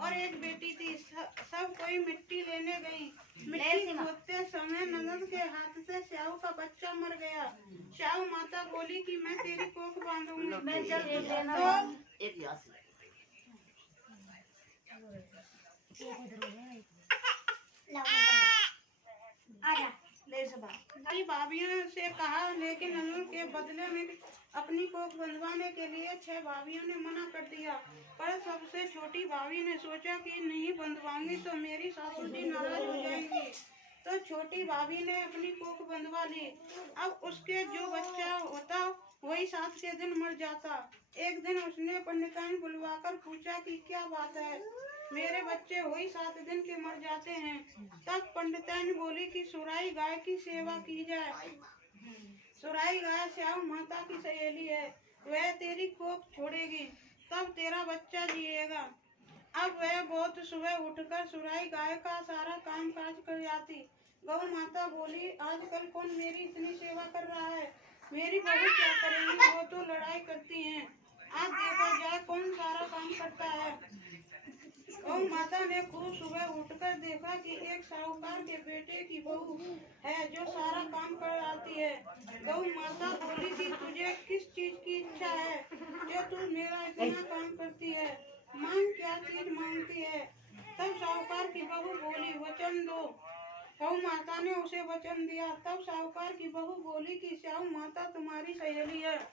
और एक बेटी थी। सब कोई मिट्टी लेने गई। मिट्टी खोदते समय ननद के हाथ से श्याऊ का बच्चा मर गया। श्याऊ माता बोली कि मैं तेरी कोख बांधूंगी। तो भाभियों से कहा, लेकिन ननद के बदले में अपनी कोख बंधवाने के लिए 6 भाभियों ने मना कर दिया। पर सबसे छोटी भाभी ने सोचा कि नहीं बंधवाऊंगी तो मेरी सासू जी नाराज हो जाएंगी। तो छोटी भाभी ने अपनी कोख बंधवा ली। अब उसके जो बच्चा होता वही 7 के दिन मर जाता। एक दिन उसने पंडिताइन बुलवाकर पूछा कि क्या बात है, मेरे बच्चे वही 7 दिन के मर जाते हैं। तब पंडिताइन बोली कि सुराई गाय की सेवा की जाए। सुराई गाय श्याऊ माता की सहेली है, वह तेरी कोख छोड़ेगी, तब तेरा बच्चा जिएगा। अब वह बहुत सुबह उठकर सुराई गाय का सारा काम काज कर जाती। गौ माता बोली, आजकल कौन मेरी इतनी सेवा कर रहा है, मेरी बहू क्या करेंगी, वो तो लड़ाई करती हैं। आज देखा जाए कौन सारा काम करता है। गौ माता ने खूब सुबह उठकर देखा कि एक साहूकार के बेटे की बहू है जो सारा काम कर आती है। गौ माता बोली कि तुझे किस चीज की इच्छा है जो तू मेरा इतना काम करती है, मांग, क्या चीज मांगती है। तब साहूकार की बहू बोली, वचन दो। गौ माता ने उसे वचन दिया। तब साहूकार की बहू बोली कि श्याऊ माता तुम्हारी सहेली है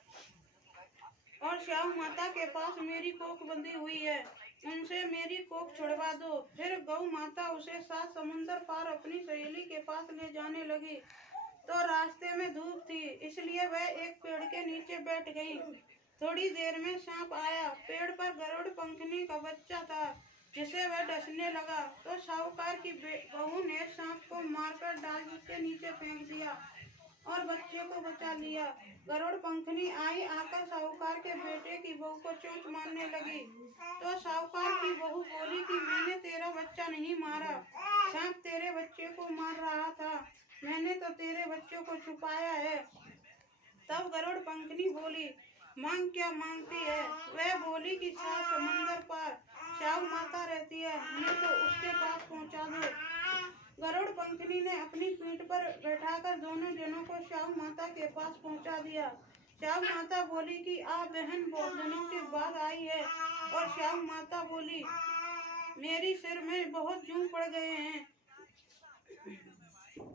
और श्याऊ माता के पास मेरी कोख बंधी हुई है, उनसे मेरी कोख छुड़वा दो। फिर गौ माता उसे 7 समुंदर पार अपनी सहेली के पास ले जाने लगी। तो रास्ते में धूप थी, इसलिए वह एक पेड़ के नीचे बैठ गई। थोड़ी देर में सांप आया। पेड़ पर गरुड़ पंखनी का बच्चा था जिसे वह डसने लगा। तो साहूकार की बहू ने सांप को मारकर डाल के नीचे फेंक दिया और बच्चे को बचा लिया। गरुड़ पंखनी आई, आकर साहूकार के बेटे की बहू को चोंच मारने लगी। तो साहूकार की बहू बोली कि मैंने तेरा बच्चा नहीं मारा, सांप तेरे बच्चे को मार रहा था, मैंने तो तेरे बच्चे को छुपाया है। तब गरुड़ पंखनी बोली, मांग, क्या मांगती है। वह बोली कि 7 समुंदर पार श्याऊ माता रहती है, मैं तो उसके पास पहुंचा दो। गरुड़ पंखनी ने अपनी पीठ पर बैठाकर दोनों जनों को श्याऊ माता के पास पहुंचा दिया। श्याऊ माता बोली कि आप बहन बहुत दिनों के बाद आई है। और श्याऊ माता बोली, मेरी सिर में बहुत जूं पड़ गए हैं।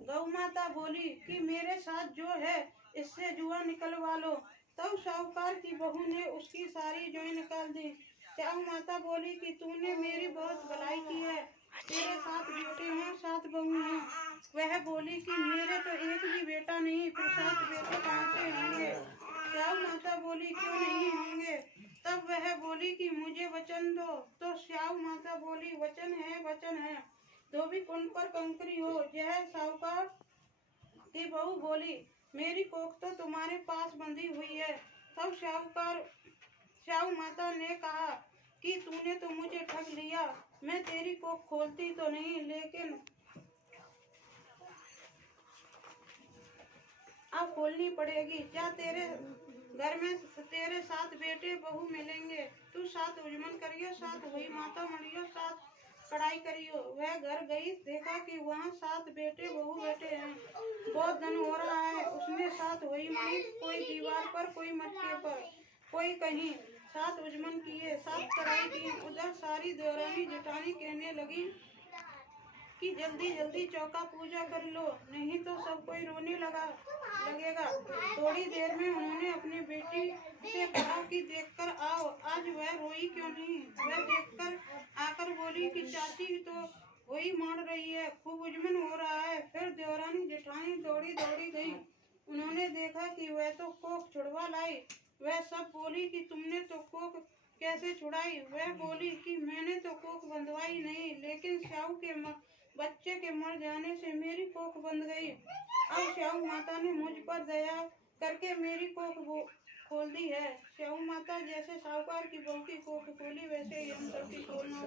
गौ माता बोली कि मेरे साथ जो है इससे जुआ निकलवा लो। तब साहूकार की बहू ने उसकी सारी जुएं निकाल दी। श्याऊ माता बोली कि तूने मेरी बहुत भलाई की है, तेरे 7 बेटे हैं, 7 बहू हैं। वह बोली कि मेरे तो एक भी बेटा नहीं, फिर 7 बेटे कहाँ से होंगे। श्याऊ माता बोली, क्यों नहीं होंगे। तब वह बोली कि मुझे वचन दो। तो श्याऊ माता बोली, वचन है, वचन है, धोबी कुंड पर कंकरी हो। यह साहूकार की बहू बोली, मेरी कोख तो तुम्हारे पास बंधी हुई है। तब श्याऊ माता ने कहा कि तूने तो मुझे ठग लिया, मैं तेरी कोख खोलती तो नहीं, लेकिन अब खोलनी पड़ेगी। क्या तेरे घर में तेरे 7 बेटे बहू मिलेंगे, तू 7 उजमन करियो, 7 हुई माता मरियो, 7 कढ़ाई करियो। वह घर गई, देखा कि वहाँ 7 बेटे बहू बैठे हैं। बहुत दिन हो रहा है। उसने 7 हुई मनी, कोई दीवार पर, कोई मटके पर, कोई कहीं, 7 उजमन किए, 7 कढ़ाई की। उधर सारी देवरानी जेठानी कहने लगी कि जल्दी जल्दी चौका पूजा कर लो, नहीं तो सब कोई रोने लगेगा। थोड़ी देर में उन्होंने अपनी बेटी से कहा कि देखकर आओ, आज वह रोई क्यों नहीं। वह देखकर आकर बोली कि चाची तो वही मार रही है, खूब उजमन हो रहा है। फिर देवरानी जेठानी दौड़ी दौड़ी गई, उन्होंने देखा कि वह तो कोख छुड़वा लाई। वह सब बोली कि तुमने तो कोख कैसे छुड़ाई। वह बोली कि मैंने तो कोख बंधवाई नहीं, लेकिन श्याऊ के बच्चे के मर जाने से मेरी कोख बंध गई। अब श्याऊ माता ने मुझ पर दया करके मेरी कोख खोल दी है। श्याऊ माता जैसे साहूकार की बहू की कोख खोली, वैसे ही हम सबकी खोलना।